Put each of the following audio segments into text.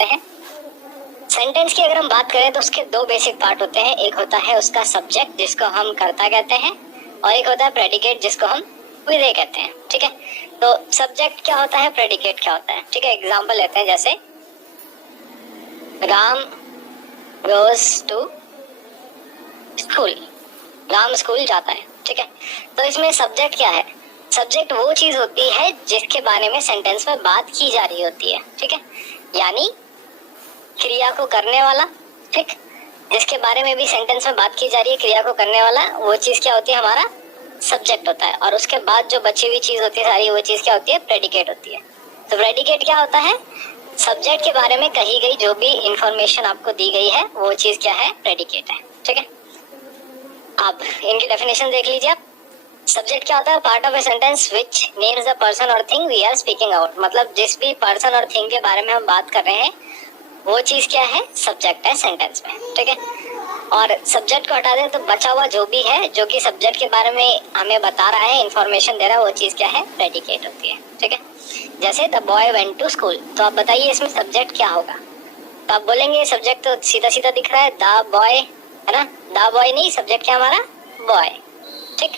होते हैं। सेंटेंस की अगर हम बात करें तो उसके दो बेसिक पार्ट होते हैं। एक होता है उसका सब्जेक्ट जिसको हम कर्ता कहते हैं, और एक होता है प्रेडिकेट जिसको हम विधेय कहते हैं। ठीक है, तो सब्जेक्ट क्या होता है, प्रेडिकेट क्या होता है। ठीक है, एग्जांपल लेते हैं, जैसे Ram goes to school, Ram school जाता है। ठीक है, तो इसमें सब्जेक्ट क्या है, सब्जेक्ट वो चीज होती है जिसके बारे में सेंटेंस में बात की जा रही होती है। ठीक है, यानी क्रिया को करने वाला, ठीक, जिसके बारे में भी सेंटेंस में बात की जा रही है, क्रिया को करने वाला, वो चीज क्या होती है, हमारा सब्जेक्ट होता है। और उसके बाद जो बची हुई चीज होती है सारी, वो चीज क्या होती है, प्रेडिकेट होती है। तो प्रेडिकेट क्या होता है, सब्जेक्ट के बारे में कही गई जो भी इंफॉर्मेशन आपको दी गई है वो चीज क्या है, प्रेडिकेट है। ठीक है, अब इनकी डेफिनेशन देख लीजिए आप। सब्जेक्ट क्या होता है, part of a sentence which names the person और thing we are speaking out. मतलब जिस भी पर्सन और थिंग के बारे में हम बात कर रहे हैं वो चीज क्या है, सब्जेक्ट है सेंटेंस में। ठीक है, और सब्जेक्ट को हटा दें तो बचा हुआ जो भी है, जो कि सब्जेक्ट के बारे में हमें बता रहा है, इंफॉर्मेशन दे रहा है, वो चीज क्या है, प्रेडिकेट होती है। ठीक है, जैसे the boy went to school, तो आप बताइए इसमें सब्जेक्ट क्या होगा। तो आप बोलेंगे सब्जेक्ट तो सीधा सीधा दिख रहा है, द बॉय, है ना, द बॉय नहीं, सब्जेक्ट क्या हमारा, बॉय। ठीक,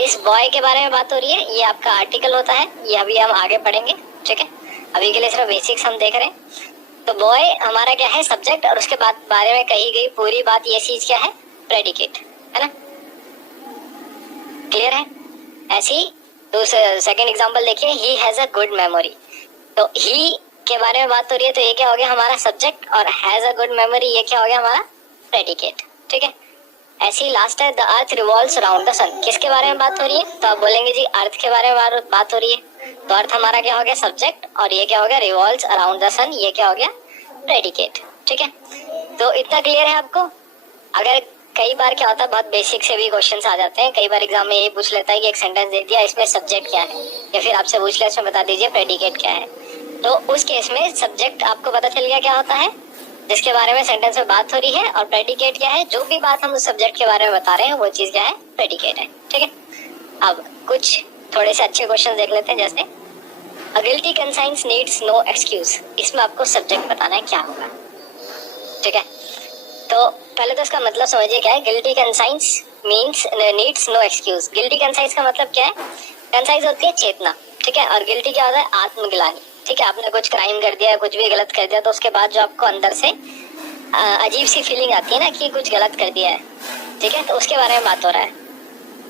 इस बॉय के बारे में बात हो रही है, ये आपका आर्टिकल होता है, ये अभी हम आगे पढ़ेंगे। ठीक है, अभी के लिए सिर्फ बेसिक्स हम देख रहे हैं। तो बॉय हमारा क्या है, सब्जेक्ट, और उसके बाद बारे में कही गई पूरी बात, ये चीज क्या है, प्रेडिकेट, है ना। क्लियर है। ऐसे ही दूसरा सेकंड एग्जांपल देखिए, he has a good memory. तो ही के बारे में बात हो रही है, तो ये क्या हो गया हमारा सब्जेक्ट, और हैज अ गुड मेमोरी ये क्या हो गया हमारा प्रेडिकेट। ठीक है, ऐसे ही लास्ट है, the earth revolves around the sun. किसके बारे में बात हो रही है, तो आप बोलेंगे जी अर्थ के बारे में बात हो रही है, तो अर्थ हमारा क्या हो गया सब्जेक्ट, और ये क्या हो गया रिवॉल्व्स अराउंड द सन, ये क्या हो गया प्रेडिकेट। ठीक है, तो इतना क्लियर है आपको। अगर कई बार क्या होता है, बहुत बेसिक से भी क्वेश्चंस आ जाते हैं, कई बार एग्जाम में ये पूछ लेता है कि एक सेंटेंस दे दिया, इसमें सब्जेक्ट क्या है, या फिर आपसे पूछ लिया इसमें बता दीजिए प्रेडिकेट क्या है। तो उस केस में सब्जेक्ट आपको पता चल गया क्या होता है, जिसके बारे में सेंटेंस में बात हो रही है, और प्रेडिकेट क्या है, जो भी बात हम उस सब्जेक्ट के बारे में बता रहे हैं वो चीज क्या है, प्रेडिकेट है। ठीक है, अब कुछ थोड़े से अच्छे क्वेश्चन देख लेते हैं, जैसे A guilty conscience needs no excuse। इसमें आपको सब्जेक्ट बताना है क्या होगा। ठीक है, तो पहले तो इसका मतलब समझिए क्या है, guilty conscience means needs no excuse. Guilty conscience का मतलब क्या है, कंसाइंस होती है चेतना। ठीक है, और गिल्टी क्या होता है, आत्मग्लानि। ठीक है, आपने कुछ क्राइम कर दिया, कुछ भी गलत कर दिया, तो उसके बाद जो आपको अंदर से अजीब सी फीलिंग आती है ना कि कुछ गलत कर दिया है। ठीक है, तो उसके बारे में बात हो रहा है।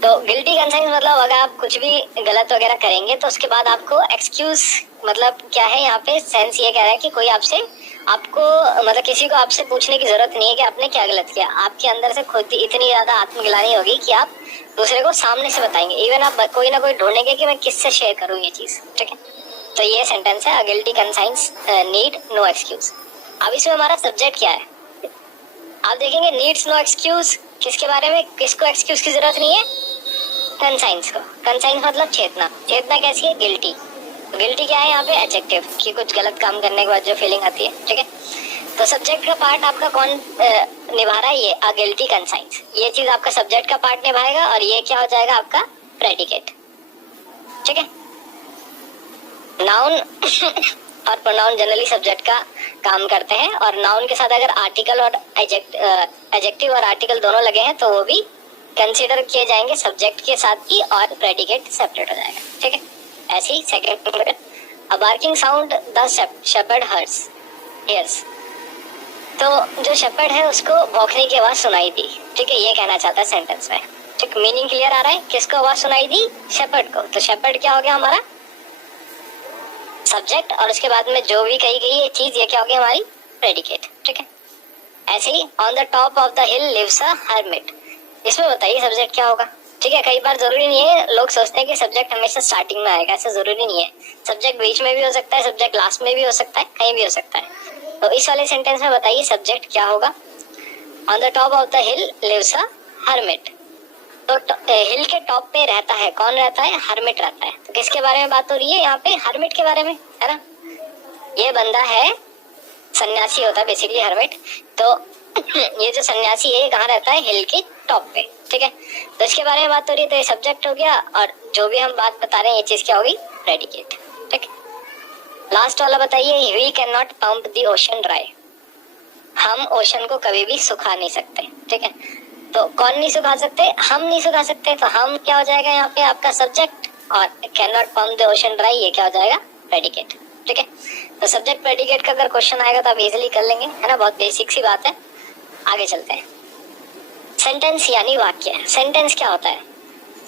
तो गिल्टी कंसाइंस मतलब अगर आप कुछ भी गलत वगैरह करेंगे तो उसके बाद आपको एक्सक्यूज, मतलब क्या है यहाँ पे सेंस ये कह रहा है कि कोई आपको मतलब किसी को आपसे पूछने की जरूरत नहीं है कि आपने क्या गलत किया। आपके अंदर से खुद इतनी ज्यादा आत्मग्लानि होगी कि आप दूसरे को सामने से बताएंगे, इवन आप कोई ना कोई ढूंढेंगे कि मैं किससे शेयर करूँ ये चीज। ठीक है, तो ये सेंटेंस है, guilty conscience need no excuse. अब इसमें हमारा सब्जेक्ट क्या है, आप देखेंगे नीड्स नो एक्सक्यूज, किसके बारे में, किसको एक्सक्यूज की जरूरत नहीं है, कंसाइंस को। कंसाइंस मतलब चेतना। चेतना कैसी है, गिल्टी। गिल्टी क्या है यहाँ पे, एडजेक्टिव, कि कुछ गलत काम करने के बाद जो फीलिंग आती है। ठीक है, तो सब्जेक्ट का पार्ट आपका कौन निभा रहा है, ये अ गिल्टी कंसाइंस। ये चीज आपका सब्जेक्ट का पार्ट निभाएगा, और ये क्या हो जाएगा आपका प्रेडिकेट। ठीक है, नाउन और प्रोनाउन जनरली सब्जेक्ट का काम करते हैं, और नाउन के साथ अगर आर्टिकल और एडजेक्टिव और आर्टिकल दोनों लगे हैं तो वो भी कंसीडर किए जाएंगे सब्जेक्ट के साथ ही, और प्रेडिकेट सेपरेट हो जाएगा। ठीक है, ऐसे ही second, a barking sound the shepherd hears. तो जो शेपर्ड है उसको भौंकने की आवाज सुनाई दी। ठीक है, ये कहना चाहता है सेंटेंस में। ठीक, मीनिंग क्लियर आ रहा है, किसको आवाज सुनाई दी, शेपर्ड को। तो शेपर्ड क्या हो गया हमारा सब्जेक्ट, और उसके बाद में जो भी कही गई ये चीज, ये क्या हो गई हमारी प्रेडिकेट। ठीक है, ऐसे ही on the top of the hill lives a hermit. इसमें बताइए सब्जेक्ट क्या होगा। ठीक है, कई बार जरूरी नहीं है, लोग सोचते हैं कि सब्जेक्ट हमेशा स्टार्टिंग में आएगा, ऐसा जरूरी नहीं है। सब्जेक्ट बीच में भी हो सकता है, सब्जेक्ट लास्ट में भी हो सकता है, कहीं भी हो सकता है। तो इस वाले सेंटेंस में बताइए सब्जेक्ट क्या होगा, on the top of the hill lives a hermit. तो हिल के टॉप पे रहता है, कौन रहता है, हर्मिट रहता है। तो किसके बारे में बात हो रही है यहाँ पे, हर्मिट के बारे में, है ना। ये बंदा है, सन्यासी होता है बेसिकली हर्मिट। तो ये जो सन्यासी है कहाँ रहता है, हिल के टॉप पे। ठीक है, तो इसके बारे में बात हो रही है, तो ये सब्जेक्ट हो गया, और जो भी हम बात बता रहे हैं ये चीज क्या होगी, प्रेडिकेट। ठीक, लास्ट वाला बताइए, we cannot pump the ocean dry. हम ओशन को कभी भी सुखा नहीं सकते, ठीक है। तो कौन नहीं सुखा सकते? हम नहीं सुखा सकते। तो हम क्या हो जाएगा यहाँ पे आपका सब्जेक्ट, और can not pump the ocean dry ये क्या हो जाएगा? प्रेडिकेट, ठीक है। तो सब्जेक्ट प्रेडिकेट का अगर क्वेश्चन आएगा तो आप इजीली कर लेंगे, है ना, बहुत बेसिक सी बात है। आगे चलते हैं। सेंटेंस यानी वाक्य। सेंटेंस क्या होता है?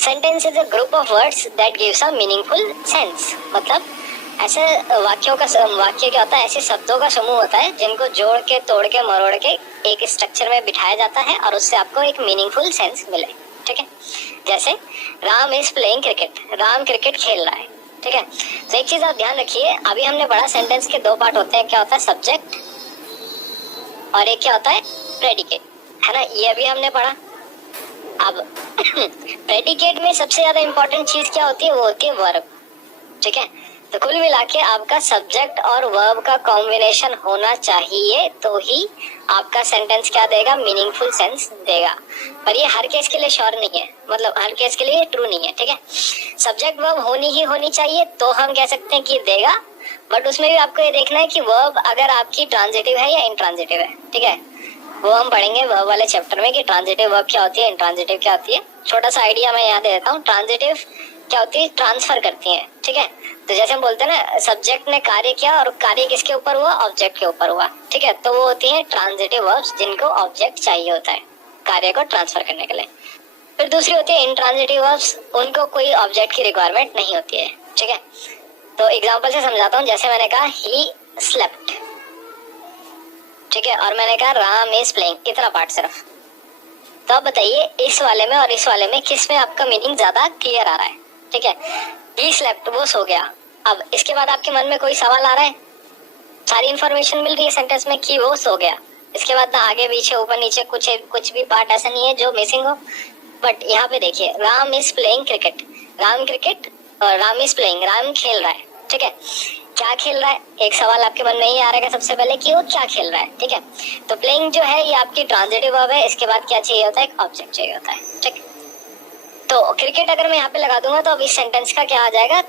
Sentence is a group of words that gives a meaningful sense. मतलब ऐसे वाक्यों का वाक्य क्या होता है? ऐसे शब्दों का समूह होता है जिनको जोड़ के तोड़ के मरोड़ के एक स्ट्रक्चर में बिठाया जाता है और उससे आपको एक मीनिंगफुल सेंस मिले, ठीक है। जैसे Ram is playing cricket, Ram cricket खेल रहा है, ठीक है। तो एक चीज आप ध्यान रखिए, अभी हमने पढ़ा सेंटेंस के दो पार्ट होते हैं, क्या होता है? सब्जेक्ट और एक क्या होता है? प्रेडिकेट, है ना, ये अभी हमने पढ़ा। अब प्रेडिकेट में सबसे ज्यादा इंपॉर्टेंट चीज क्या होती है? वो होती है वर्ब, ठीक है। तो कुल मिला के आपका सब्जेक्ट और वर्ब का कॉम्बिनेशन होना चाहिए, तो ही आपका सेंटेंस क्या देगा? मीनिंगफुल सेंस देगा। पर ये हर केस के लिए श्योर नहीं है, मतलब हर केस के लिए ट्रू नहीं है, ठीक है। सब्जेक्ट वर्ब होनी चाहिए तो हम कह सकते हैं कि देगा, बट उसमें भी आपको ये देखना है कि वर्ब अगर आपकी ट्रांजिटिव है या इंट्रांजिटिव है, ठीक है। वो हम पढ़ेंगे वर्ब वाले चैप्टर में कि ट्रांजिटिव वर्ब क्या होती है, इंट्रांजिटिव क्या होती है। छोटा सा आइडिया मैं यहाँ दे देता हूँ। ट्रांजिटिव क्या होती है? ट्रांसफर करती है, ठीक है। तो जैसे हम बोलते हैं ना, सब्जेक्ट ने कार्य किया और कार्य किसके ऊपर हुआ? ऑब्जेक्ट के ऊपर हुआ, ठीक है। तो वो होती है ट्रांजिटिव वर्ब्स जिनको ऑब्जेक्ट चाहिए होता है कार्य को ट्रांसफर करने के लिए। फिर दूसरी होती है इंट्रांजिटिव वर्ब्स, उनको कोई ऑब्जेक्ट की रिक्वायरमेंट नहीं होती है, ठीक है। तो एग्जाम्पल से समझाता हूँ। जैसे मैंने कहा ही स्लेप्ट, ठीक है, और मैंने कहा राम इज प्लेइंग, इतना पार्ट सिर्फ। तो आप बताइए इस वाले में और इस वाले में किस में आपका मीनिंग ज्यादा क्लियर आ रहा है? ठीक है, ही स्लेप्ट, वो सो गया। अब इसके बाद आपके मन में कोई सवाल आ रहा है? सारी इंफॉर्मेशन मिल रही है सेंटेंस में कि वो सो गया। इसके बाद ना आगे पीछे ऊपर नीचे कुछ भी पार्ट ऐसा नहीं है जो मिसिंग हो। बट यहाँ पे देखिए, Ram is playing cricket, Ram cricket और राम इज प्लेइंग, राम खेल रहा है, ठीक है। क्या खेल रहा है? एक सवाल आपके मन में ही आ रहा है सबसे पहले कि वो क्या खेल रहा है, ठीक है। तो प्लेइंग जो है ये आपकी ट्रांजिटिव वर्ब है। इसके बाद क्या चाहिए होता है? एक ऑब्जेक्ट चाहिए होता है, ठीक। तो क्रिकेट अगर मैं यहाँ पे लगा दूंगा तो अब इस सेंटेंस का क्या आ जाएगा?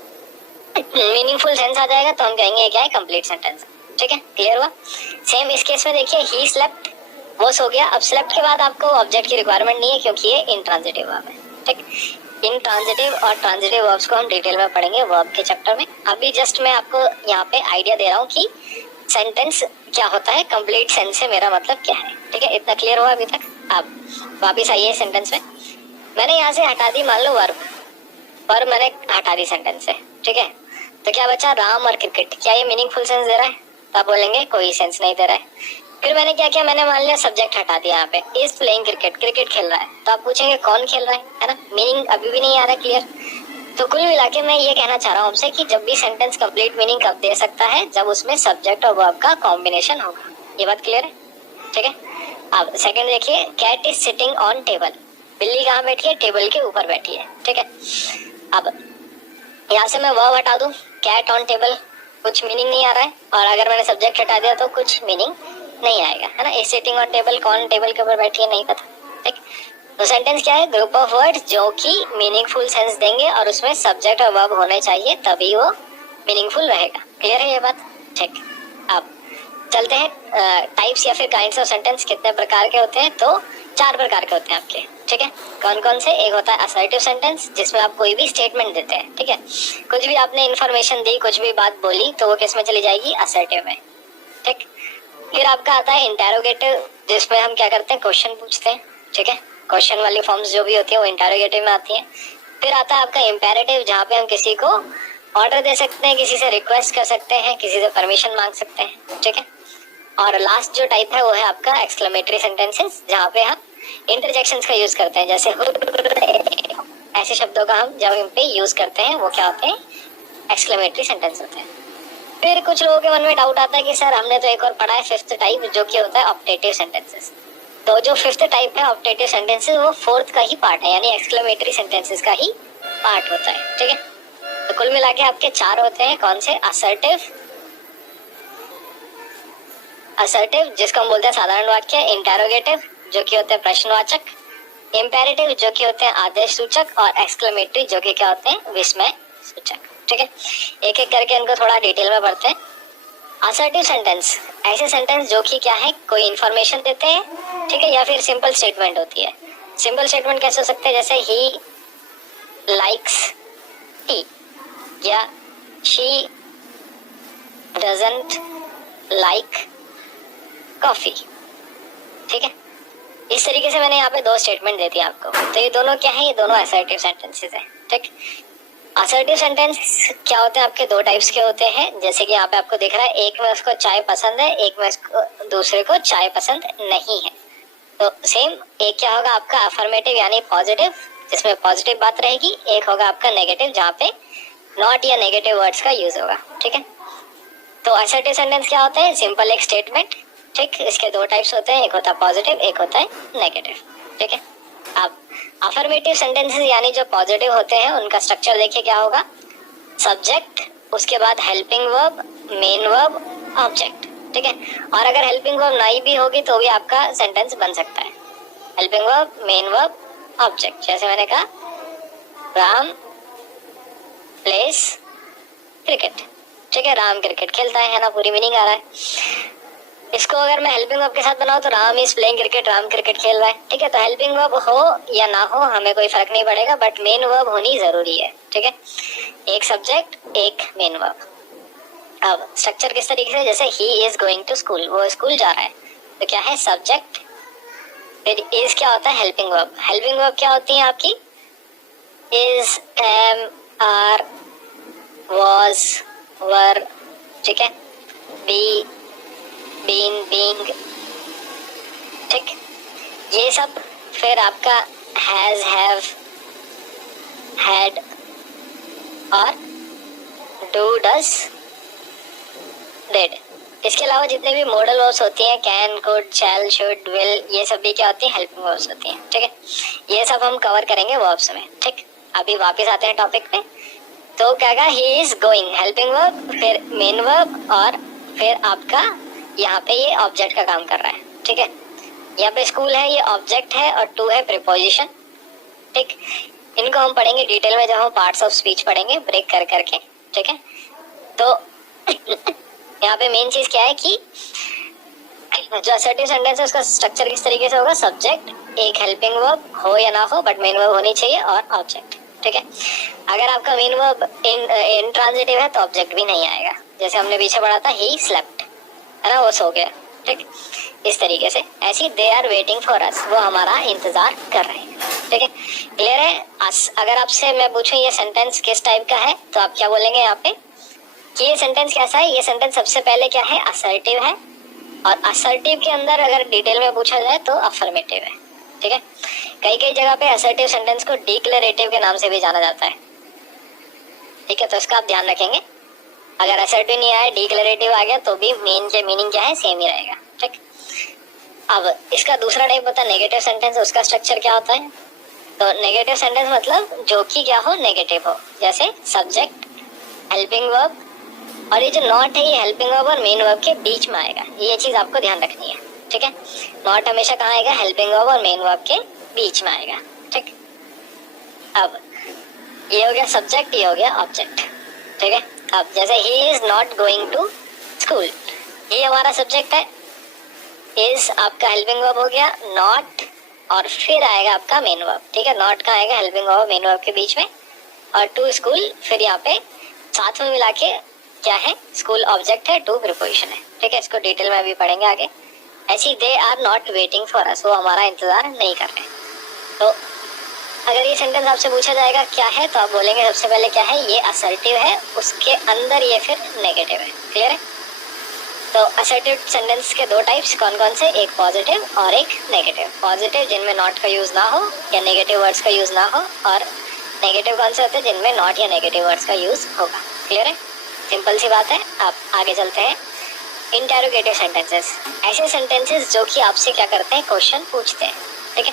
मीनिंगफुल सेंस आ जाएगा। तो हम कहेंगे क्या है? कंप्लीट सेंटेंस, ठीक है। क्लियर हुआ? सेम इस केस में देखिए, ही स्लेप्ट, वो सो गया। अब स्लेप्ट के बाद आपको ऑब्जेक्ट की रिक्वायरमेंट नहीं है क्योंकि ये इंट्रांजिटिव वर्ब है, ठीक। इंट्रांजिटिव और ट्रांजिटिव वर्ब्स को हम डिटेल में पढ़ेंगे वर्ब के चैप्टर में। अभी जस्ट मैं आपको यहाँ पे आइडिया दे रहा हूँ कि सेंटेंस क्या होता है, कंप्लीट सेंस से मेरा मतलब क्या है, ठीक है। इतना क्लियर हुआ अभी तक? अब वापिस आइए सेंटेंस में। मैंने यहाँ से हटा दी मान लो वर्ब, पर मैंने हटा दी सेंटेंस से, ठीक है। तो क्या बचा? राम और क्रिकेट। क्या ये मीनिंगफुल सेंस दे रहा है? तो आप बोलेंगे कोई सेंस नहीं दे रहा है। फिर मैंने क्या किया? मैंने मान लिया सब्जेक्ट हटा दिया, यहाँ पे इज प्लेइंग क्रिकेट, क्रिकेट खेल रहा है। तो आप पूछेंगे कौन खेल रहा है ना? मीनिंग अभी भी नहीं आ रहा क्लियर। तो कुल मिला के मैं ये कहना चाह रहा हूँ आपसे कि जब भी सेंटेंस कंप्लीट मीनिंग कब दे सकता है? जब उसमें सब्जेक्ट और वर्ब का कॉम्बिनेशन होगा। ये बात क्लियर है, ठीक है। अब सेकंड देखिए, cat is sitting on table, बिल्ली कहाँ बैठी है? टेबल के ऊपर बैठी है, ठीक है। अब यहाँ से मैं वर्ब हटा दूं, कैट ऑन टेबल, कुछ मीनिंग नहीं आ रहा है। और अगर मैंने सब्जेक्ट हटा दिया तो कुछ मीनिंग नहीं आएगा, है ना। इज सिटिंग ऑन टेबल, कौन टेबल के ऊपर बैठी है नहीं पता, ठीक। तो सेंटेंस क्या है? ग्रुप ऑफ वर्ड्स जो कि मीनिंगफुल सेंस देंगे और उसमें सब्जेक्ट और वर्ब होने चाहिए, तभी वो मीनिंगफुल रहेगा। क्लियर है ये बात? ठीक। अब चलते हैं टाइप्स या फिर काइंड्स ऑफ सेंटेंस कितने प्रकार के होते हैं। तो 4 प्रकार के होते हैं आपके, ठीक है। कौन कौन से? एक होता है असर्टिव सेंटेंस, जिसमें आप कोई भी स्टेटमेंट देते हैं, ठीक है। कुछ भी आपने इन्फॉर्मेशन दी, कुछ भी बात बोली, तो वो किस में चली जाएगी? असर्टिव में, ठीक। फिर आपका आता है इंटेरोगेटिव, जिसमें हम क्या करते हैं? क्वेश्चन पूछते हैं, ठीक है। क्वेश्चन वाली फॉर्म्स जो भी होती है वो इंटेरोगेटिव में आती है। फिर आता है आपका इम्पेरेटिव, जहाँ पे हम किसी को ऑर्डर दे सकते हैं, किसी से रिक्वेस्ट कर सकते हैं, किसी से परमिशन मांग सकते हैं, ठीक है। और लास्ट जो टाइप है वो है आपका एक्सक्लेमेटरी सेंटेंसेस, जहाँ पे हम इंटरजेक्शंस का यूज करते हैं। जैसे ऐसे शब्दों का हम जब इन पे यूज करते हैं वो क्या होते हैं? एक्सक्लेमेटरी सेंटेंस होते हैं। फिर कुछ लोगों के मन में डाउट आता है कि सर हमने तो एक और पढ़ा है 5th टाइप, जो कि होता है ऑप्टेटिव सेंटेंसेस। तो जो 5th टाइप है ऑप्टेटिव सेंटेंसेस, वो 4th का ही पार्ट है, यानी एक्सक्लेमेटरी सेंटेंसेस का ही पार्ट होता है, ठीक है। तो कुल मिला के आपके 4 होते हैं। कौन से? असर्टिव जिसको हम बोलते हैं साधारण वाक्य, इंटेरोगेटिव जो कि होते हैं प्रश्नवाचक, इम्पेरेटिव जो कि होते हैं आदेश सूचक, और एक्सक्लेमेटरी जो कि क्या होते हैं? विस्मय सूचक। ठीक है, एक एक करके इनको थोड़ा डिटेल में पढ़ते हैं। असर्टिव सेंटेंस, ऐसे सेंटेंस जो कि क्या है, कोई इंफॉर्मेशन देते हैं, ठीक है, या फिर सिंपल स्टेटमेंट होती है। सिंपल स्टेटमेंट कैसे हो सकते हैं, जैसे ही लाइक्स टी या शी डजंट लाइक कॉफी, ठीक है। इस तरीके से मैंने यहाँ पे दो स्टेटमेंट दे दिया आपको। तो ये दोनों क्या है, ये दोनों असर्टिव सेंटेंसेस है, ठीक। असर्टिव सेंटेंस क्या होते हैं, आपके दो टाइप्स के होते हैं, जैसे कि यहाँ पे आपको दिख रहा है, एक में उसको चाय पसंद है, एक में उसको दूसरे को चाय पसंद नहीं है। तो सेम, एक क्या होगा आपका अफर्मेटिव यानी पॉजिटिव, जिसमें पॉजिटिव बात रहेगी, एक होगा आपका नेगेटिव जहाँ पे नॉट या नेगेटिव वर्ड्स का यूज होगा, ठीक है। तो असर्टिव सेंटेंस क्या होते हैं, सिंपल एक स्टेटमेंट, ठीक। इसके दो टाइप्स होते हैं, एक होता है पॉजिटिव, एक होता है नेगेटिव, ठीक है। अब अफर्मेटिव सेंटेंसेस यानी जो पॉजिटिव होते हैं उनका स्ट्रक्चर देखिए क्या होगा, सब्जेक्ट, उसके बाद helping verb, main verb, object, ठीक है। और अगर हेल्पिंग वर्ब नहीं भी होगी तो भी आपका सेंटेंस बन सकता है, helping verb, main verb, object. जैसे मैंने कहा राम प्लेस क्रिकेट, ठीक है, राम क्रिकेट खेलता है ना, पूरी मीनिंग आ रहा है। इसको अगर मैं हेल्पिंग वर्ब के साथ बनाऊं तो Ram is playing cricket, Ram cricket खेल रहा है, ठीक है। तो हेल्पिंग वर्ब हो या ना हो हमें कोई फर्क नहीं पड़ेगा, बट मेन वर्ब होनी जरूरी है, ठीक है। एक सब्जेक्ट, एक मेन वर्ब। अब स्ट्रक्चर किस तरीके से, जैसे he is going to school, वो स्कूल जा रहा है, तो क्या है सब्जेक्ट, फिर इज क्या होता है हेल्पिंग वर्ब। हेल्पिंग वर्ब क्या होती है आपकी, इज, एम, आर, वॉज, वर, ठीक है, बी, बीन, बीइंग, ठीक, ये सब। फिर आपका हैज, हैव, हैड और डू, डज, डिड। इसके अलावा जितने भी मॉडल वर्ब्स होती हैं, can, could, shall, should, will, ये सब भी क्या होती है, हेल्पिंग वर्ब्स होती हैं, ठीक है। ये सब हम कवर करेंगे वर्ब्स में, ठीक। अभी वापस आते हैं टॉपिक पे। तो क्या कहा, ही इज गोइंग, हेल्पिंग वर्ब, फिर मेन वर्ब, और फिर आपका यहाँ पे ये ऑब्जेक्ट का काम कर रहा है, ठीक है। यहाँ पे स्कूल है, ये ऑब्जेक्ट है, और टू है प्रीपोजिशन, ठीक। इनको हम पढ़ेंगे डिटेल में जब हम पार्ट्स ऑफ स्पीच पढ़ेंगे, ब्रेक कर करके, ठीक है। तो यहाँ पे मेन चीज क्या है कि जो असर्टिव सेंटेंस है उसका स्ट्रक्चर किस तरीके से होगा, सब्जेक्ट, एक हेल्पिंग वर्ब हो या ना हो बट मेन वर्ब होनी चाहिए, और ऑब्जेक्ट, ठीक है। अगर आपका मेन वर्ब इंट्रांजिटिव है तो ऑब्जेक्ट भी नहीं आएगा। जैसे हमने पीछे पढ़ा था, ही स्लेप्ट, है ना, वो सो गया, ठीक। इस तरीके से ऐसी they are waiting for us, वो हमारा इंतजार कर रहे हैं, ठीक है। क्लियर है। अगर आपसे मैं पूछूं ये सेंटेंस किस टाइप का है, तो आप क्या बोलेंगे यहाँ पे कि ये सेंटेंस कैसा है। ये सेंटेंस सबसे पहले क्या है, असर्टिव है, और असर्टिव के अंदर अगर डिटेल में पूछा जाए तो अफर्मेटिव है, ठीक है। कई कई जगह पे असर्टिव सेंटेंस को डिक्लेरेटिव के नाम से भी जाना जाता है, ठीक है। तो इसका आप ध्यान रखेंगे, अगर असर्टिव नहीं आया, डिक्लेरेटिव आ गया, तो भी मेन के मीनिंग क्या है, सेम ही रहेगा, ठीक। अब इसका दूसरा टाइप होता है नेगेटिव सेंटेंस। उसका स्ट्रक्चर क्या होता है, तो नेगेटिव सेंटेंस मतलब जो कि क्या हो, नेगेटिव हो, जैसे सब्जेक्ट, हेल्पिंग वर्ब, और ये जो नॉट है ये हेल्पिंग वर्ब और मेन वर्ब के बीच में आएगा। ये चीज आपको ध्यान रखनी है, ठीक है। नॉट हमेशा कहाँ आएगा, हेल्पिंग वर्ब और मेन वर्ब के बीच में आएगा, ठीक। अब ये हो गया सब्जेक्ट, ये हो गया ऑब्जेक्ट, ठीक है। अब जैसे he is not going to school, ये हमारा सब्जेक्ट है, इज आपका हेल्पिंग वर्ब हो गया, नॉट, और फिर आएगा आपका मेन वर्ब, ठीक है। नॉट का आएगा हेल्पिंग वर्ब मेन वर्ब के बीच में, और टू स्कूल, फिर यहाँ पे साथ में मिला के क्या है, स्कूल ऑब्जेक्ट है, टू प्रीपोजिशन है, ठीक है। इसको डिटेल में अभी पढ़ेंगे आगे। ऐसी they are not waiting for us, वो हमारा इंतजार नहीं कर रहे। तो अगर ये सेंटेंस आपसे पूछा जाएगा क्या है, तो आप बोलेंगे सबसे पहले क्या है, ये असर्टिव है, उसके अंदर ये फिर नेगेटिव है। क्लियर है। तो असर्टिव सेंटेंस के दो टाइप्स कौन कौन से, एक पॉजिटिव और एक नेगेटिव। पॉजिटिव जिनमें नॉट का यूज ना हो या नेगेटिव वर्ड्स का यूज ना हो, और नेगेटिव कौन से होते हैं, जिनमें नॉट या नेगेटिव वर्ड्स का यूज होगा। क्लियर है, सिंपल सी बात है। आप आगे चलते हैं। इंटेरोगेटिव सेंटेंसेस, ऐसे सेंटेंसेस जो कि आपसे क्या करते हैं, क्वेश्चन पूछते हैं, ठीक है।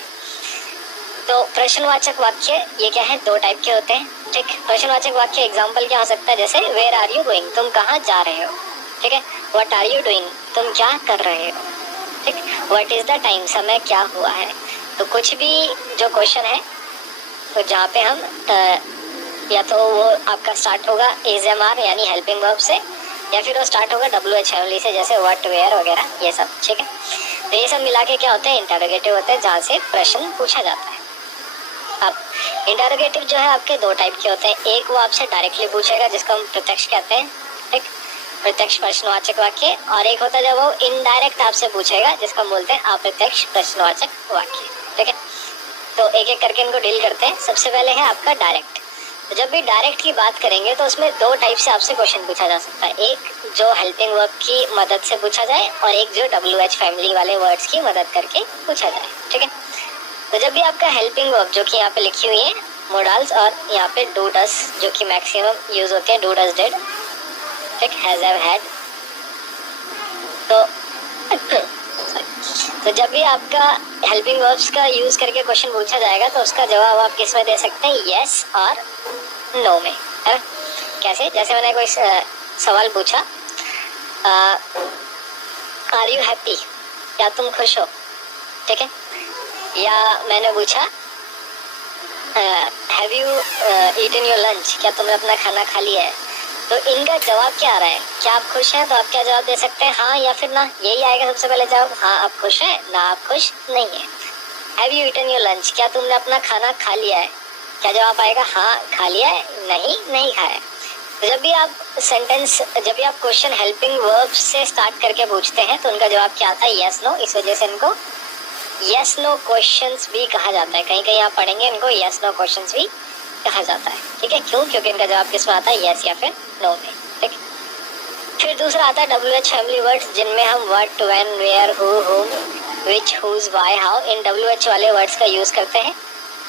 तो प्रश्नवाचक वाक्य ये क्या है, दो टाइप के होते हैं, ठीक। प्रश्नवाचक वाक्य एग्जांपल क्या हो सकता है, जैसे वेयर आर यू गोइंग, तुम कहाँ जा रहे हो, ठीक है। व्हाट आर यू डूइंग, तुम क्या कर रहे हो, ठीक। व्हाट इज द टाइम, समय क्या हुआ है। तो कुछ भी जो क्वेश्चन है, तो जहाँ पे हम या तो वो आपका स्टार्ट होगा इज एम आर यानी हेल्पिंग वर्ब से, या फिर वो स्टार्ट होगा WH फैमिली से, जैसे व्हाट वेयर वगैरह ये सब। ठीक है, तो ये सब मिला के क्या होते हैं, इंटरोगेटिव होते हैं, जहाँ से प्रश्न पूछा जाता है। अब इंटरोगेटिव जो है आपके दो टाइप के होते हैं, एक वो आपसे डायरेक्टली पूछेगा जिसको हम प्रत्यक्ष कहते हैं, ठीक, प्रत्यक्ष प्रश्नवाचक वाक्य, और एक होता है जब वो इनडायरेक्ट आपसे पूछेगा जिसको हम बोलते हैं अप्रत्यक्ष प्रश्नवाचक वाक्य। ठीक है, तो एक एक करके इनको डील करते हैं। सबसे पहले है आपका डायरेक्ट। तो जब भी डायरेक्ट की बात करेंगे तो उसमें दो टाइप से आपसे क्वेश्चन पूछा जा सकता है, एक जो हेल्पिंग वर्ब की मदद से पूछा जाए और एक जो WH फैमिली वाले वर्ड्स की मदद करके पूछा जाए। ठीक है, तो जब भी आपका हेल्पिंग वर्ब जो कि यहाँ पे लिखी हुई है मोडाल्स, और यहाँ पे डू डस जो कि मैक्सिमम यूज होते हैं, डू डस डिड, ठीक, हैज हैव हैड, तो जब भी आपका हेल्पिंग वर्ब्स का यूज करके क्वेश्चन पूछा जाएगा तो उसका जवाब आप किस में दे सकते हैं, यस और नो में, है ना। कैसे, जैसे मैंने कोई सवाल पूछा, आर यू हैप्पी, क्या तुम खुश हो, ठीक है, या मैंने पूछा have you eaten your lunch, क्या तुमने अपना खाना खा लिया है, तो इनका जवाब क्या आ रहा है, क्या आप खुश हैं, तो आप क्या जवाब दे सकते हैं, हाँ या फिर ना, यही आएगा सबसे पहले जवाब, हाँ आप खुश हैं, ना आप खुश नहीं है। Have you eaten your lunch, क्या तुमने अपना खाना खा लिया है, क्या जवाब आएगा, हाँ खा लिया है, नहीं नहीं खाया है। तो जब भी आप सेंटेंस, जब भी आप क्वेश्चन हेल्पिंग वर्ब से स्टार्ट करके पूछते हैं तो उनका जवाब क्या आता है, यस नो। इस वजह से इनको यस नो क्वेश्चंस भी कहा जाता है, कहीं कहीं आप पढ़ेंगे इनको यस नो क्वेश्चंस भी कहा जाता है। ठीक है, क्यों, क्योंकि इनका जवाब किस में आता है, यस या फिर नो में। ठीक, फिर दूसरा आता है WH फैमिली वर्ड्स, जिनमें हम what, when, where, who, whom, which, whose, why, how, इन WH वाले वर्ड्स का यूज करते हैं।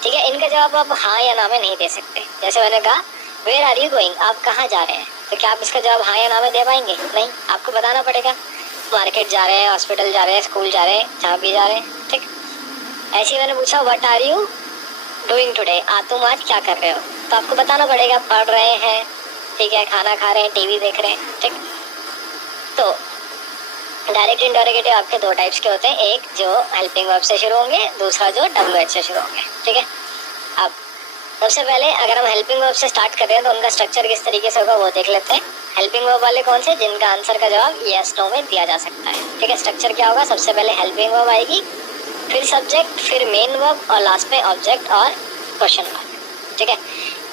ठीक है, इनका जवाब आप हाँ या ना में नहीं दे सकते। जैसे मैंने कहा वेयर आर यू गोइंग, आप कहाँ जा रहे हैं, तो क्या आप इसका जवाब हाँ या ना में दे पाएंगे, नहीं, आपको बताना पड़ेगा मार्केट जा रहे हैं, हॉस्पिटल जा रहे हैं, स्कूल जा रहे हैं, जहाँ भी जा रहे हैं। ठीक, ऐसे ही मैंने पूछा what are you doing today, तुम आज क्या कर रहे हो, तो आपको बताना पड़ेगा पढ़ रहे हैं, ठीक है, खाना खा रहे हैं, टीवी देख रहे हैं। ठीक, तो डायरेक्ट इंटरोगेटिव आपके दो टाइप्स के होते हैं, एक जो हेल्पिंग वर्ब से शुरू होंगे, दूसरा जो WH से शुरू होंगे। ठीक है, अब सबसे पहले अगर हम हेल्पिंग वर्ब से स्टार्ट कर रहे हैं तो उनका स्ट्रक्चर किस तरीके से होगा वो देख लेते हैं। हेल्पिंग वर्ब वाले कौन से, जिनका आंसर का जवाब यस नो में दिया जा सकता है। ठीक है, स्ट्रक्चर क्या होगा, सबसे पहले हेल्पिंग वर्ब आएगी, फिर सब्जेक्ट, फिर मेन वर्ब, और लास्ट में ऑब्जेक्ट और क्वेश्चन मार्क। ठीक है,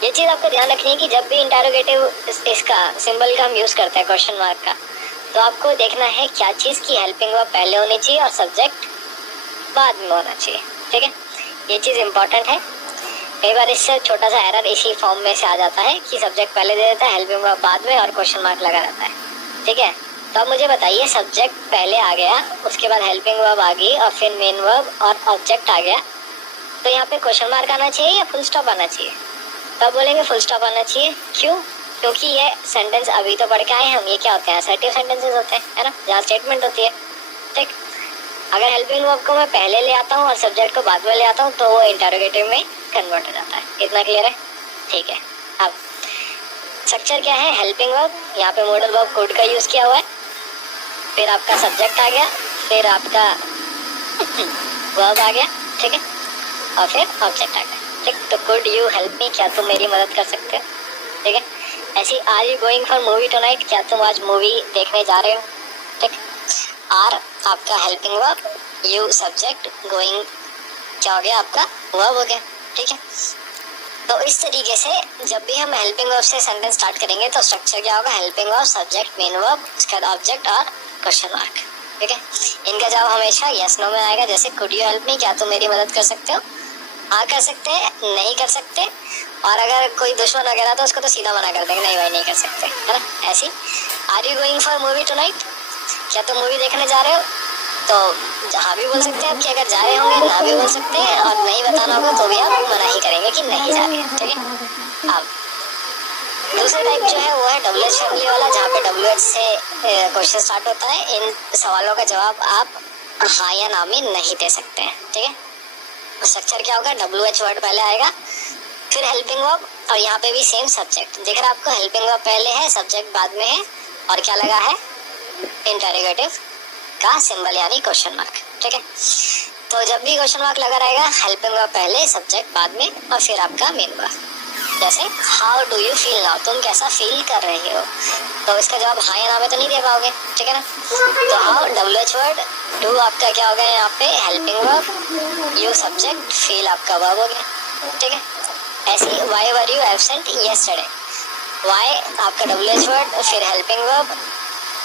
ये चीज़ आपको ध्यान रखनी है कि जब भी इंटरोगेटिव इसका सिंबल का हम यूज़ करते हैं क्वेश्चन मार्क का, तो आपको देखना है क्या चीज़ की हेल्पिंग वर्ब पहले होनी चाहिए और सब्जेक्ट बाद में होना चाहिए। ठीक है, ये चीज़ इंपॉर्टेंट है। कई बार इससे छोटा सा एरर इसी फॉर्म में से आ जाता है कि सब्जेक्ट पहले दे देता है, हेल्पिंग वर्ब बाद में, और क्वेश्चन मार्क लगा रहता है। ठीक है, तो अब मुझे बताइए, सब्जेक्ट पहले आ गया, उसके बाद हेल्पिंग वर्ब आ गई, और फिर मेन वर्ब और ऑब्जेक्ट आ गया, तो यहाँ पे क्वेश्चन मार्क आना चाहिए या फुल स्टॉप आना चाहिए, तो आप बोलेंगे फुल स्टॉप आना चाहिए। क्यों, क्योंकि ये सेंटेंस अभी तो पढ़ के आए हम, ये क्या होते हैं, असर्टिव सेंटेंसेस होते हैं, है ना, जहाँ स्टेटमेंट होती है। ठीक, अगर हेल्पिंग वर्ब को मैं पहले ले आता हूँ और सब्जेक्ट को बाद में ले आता हूँ तो वो इंटरोगेटिव में कन्वर्ट हो जाता है। इतना क्लियर है, ठीक है। अब स्ट्रक्चर क्या है, हेल्पिंग वर्ब, यहाँ पे मॉडल वर्ब कुड का यूज किया हुआ है, फिर आपका सब्जेक्ट आ गया, फिर आपका वर्ब आ गया, ठीक है, और फिर ऑब्जेक्ट आ गया। ठीक, तो कुड यू हेल्प मी, क्या तुम मेरी मदद कर सकते हो। ठीक है, ऐसी are you going for movie tonight, क्या तुम आज मूवी देखने जा रहे हो। ठीक, आर आपका helping verb, you subject, going क्या हो गया आपका वर्ब हो गया। ठीक है, तो इस तरीके से जब भी हम हेल्पिंग वर्ब से सेंटेंस स्टार्ट करेंगे तो स्ट्रक्चर क्या होगा, helping verb, subject, main verb, उसके बाद ऑब्जेक्ट और क्वेश्चन मार्क। ठीक है, इनका जवाब हमेशा यस नो में आएगा। जैसे कुड यू हेल्प मी, क्या तुम मेरी मदद कर सकते हो, हाँ कर सकते हैं, नहीं कर सकते, और अगर कोई दुश्मन वगैरह तो उसको तो सीधा मना कर देंगे, नहीं भाई नहीं कर सकते, है ना। ऐसी are you going for movie tonight, क्या तुम मूवी देखने जा रहे हो, तो हाँ भी बोल सकते हैं आप कि अगर जा रहे होंगे, ना भी बोल सकते हैं, और नहीं बताना होगा तो भी आप मना ही करेंगे कि नहीं जा रहे हैं। ठीक है, अब दूसरा टाइप जो है वो है WH फैमिली वाला, जहाँ पे WH से क्वेश्चन स्टार्ट होता है। इन सवालों का जवाब आप हाँ या ना में नहीं दे सकते हैं। ठीक है, स्ट्रक्चर क्या होगा, WH वर्ड पहले आएगा, फिर हेल्पिंग वर्ब, और यहाँ पे भी सेम सब्जेक्ट दिख रहा है आपको, हेल्पिंग वर्ब पहले है, सब्जेक्ट बाद में है, और क्या लगा है, इंटरोगेटिव का सिंबल यानी क्वेश्चन मार्क। ठीक है, तो जब भी क्वेश्चन मार्क लगा रहेगा, हेल्पिंग वर्ब पहले, सब्जेक्ट बाद में, और फिर आपका मेन वर्ब। जैसे how do you feel now, तुम कैसा फील कर रहे हो, तो इसका जवाब हाँ या ना में तो नहीं दे पाओगे, ठीक है ना। तो हाउ WH वर्ड, डू आपका क्या हो गया यहाँ पे helping verb, you subject, feel आपका वर्ब हो गया, ठीक है। ऐसे ही why were you absent yesterday, why आपका WH वर्ड, फिर हेल्पिंग वर्ब,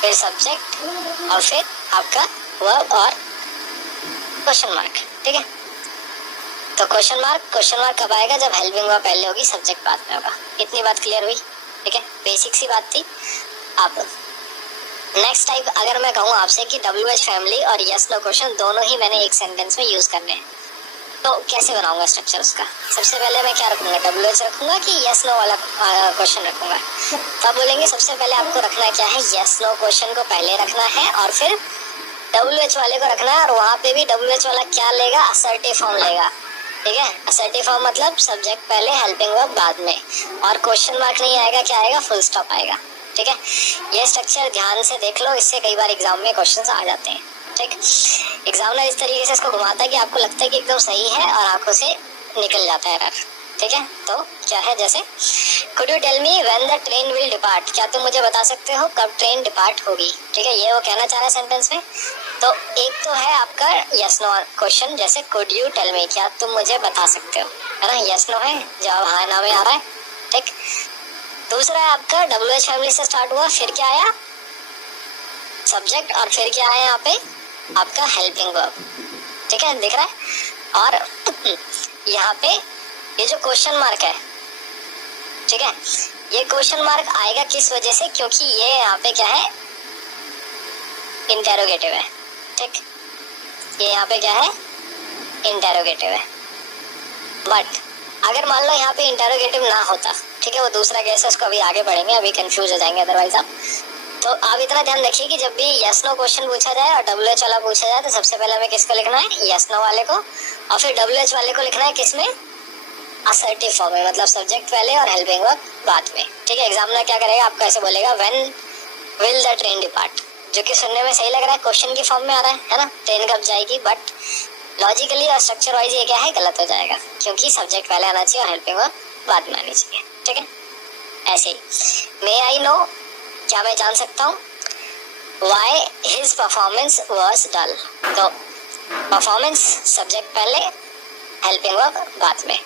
फिर सब्जेक्ट और फिर आपका वर्ब और क्वेश्चन मार्क, ठीक है। तो क्वेश्चन मार्क कब आएगा, जब हेल्पिंग वर्ब पहले होगी, सब्जेक्ट बाद में होगा। इतनी बात क्लियर हुई, ठीक है, बेसिक सी बात थी। अब नेक्स्ट टाइप अगर मैं कहूँ आपसे कि WH फैमिली और यस नो क्वेश्चन दोनों ही मैंने एक सेंटेंस में यूज करने हैं, तो कैसे बनाऊंगा स्ट्रक्चर उसका। सबसे पहले मैं क्या रखूंगा, WH रखूंगा कि यस नो वाला क्वेश्चन रखूंगा। तो आप बोलेंगे सबसे पहले आपको रखना क्या है, यस नो क्वेश्चन को पहले रखना है और फिर WH वाले को रखना है, और वहाँ पे भी WH वाला क्या लेगा, असर्टिव फॉर्म लेगा, ठीक है। असर्टिव फॉर्म मतलब सब्जेक्ट पहले हेल्पिंग वर्ब बाद में, और क्वेश्चन मार्क नहीं आएगा, क्या आएगा, फुल स्टॉप आएगा, ठीक है। ये स्ट्रक्चर ध्यान से देख लो, इससे कई बार एग्जाम में क्वेश्चंस आ जाते हैं, ठीक। एग्जामिनर इस तरीके से इसको घुमाता है कि आपको लगता है कि एकदम सही है और आंखों से निकल जाता है एरर, ठीक है। तो क्या है, जैसे could you tell me when the train will depart, क्या तुम मुझे बता सकते हो कब ट्रेन डिपार्ट होगी, ठीक है। ये वो कहना चाह रहा है सेंटेंस में। तो एक तो है आपका यस नो क्वेश्चन, जैसे कुड यू टेल मी, क्या तुम मुझे बता सकते हो, है ना, यस नो है, जवाब हाँ ना में आ रहा है, ठीक। दूसरा है आपका WH फैमिली से स्टार्ट हुआ, फिर क्या आया, सब्जेक्ट, और फिर क्या आया यहाँ पे आपका हेल्पिंग वर्ब, ठीक है, दिख रहा है। और यहाँ पे ये जो क्वेश्चन मार्क है, ठीक है, ये क्वेश्चन मार्क आएगा किस वजह से, क्योंकि ये यहाँ पे क्या है, इंटेरोगेटिव है, ठीक। ये यहाँ पे क्या है, इंटेरोगेटिव है। बट अगर मान लो यहाँ पे इंटेरोगेटिव ना होता, ठीक है, वो दूसरा केस है, उसको अभी आगे बढ़ेंगे, अभी कंफ्यूज हो जाएंगे अदरवाइज आप। तो आप इतना ध्यान रखिए कि जब भी यस नो क्वेश्चन पूछा जाए और WH वाला पूछा जाए, तो सबसे पहले हमें किसको लिखना है, यस नो वाले को, और फिर WH वाले को लिखना है किसमें, असर्टिव फॉर्म में, मतलब सब्जेक्ट पहले और हेल्पिंग वर्ब बाद में, ठीक है। एग्जामिनर क्या करेगा, आपको ऐसे बोलेगा when will the train depart, जो कि सुनने में सही लग रहा है, क्वेश्चन की फॉर्म में आ रहा है ना, ट्रेन कब जाएगी, बट लॉजिकली और स्ट्रक्चर वाइज ये क्या है, गलत हो जाएगा, क्योंकि सब्जेक्ट पहले आना चाहिए और हेल्पिंग वर्ब बाद में आनी चाहिए, ठीक है। ऐसे ही मे आई नो, क्या मैं जान सकता हूँ, वाई हिज परफॉर्मेंस वॉज डल, तो परफॉर्मेंस सब्जेक्ट पहले हेल्पिंग वर्ब बाद में।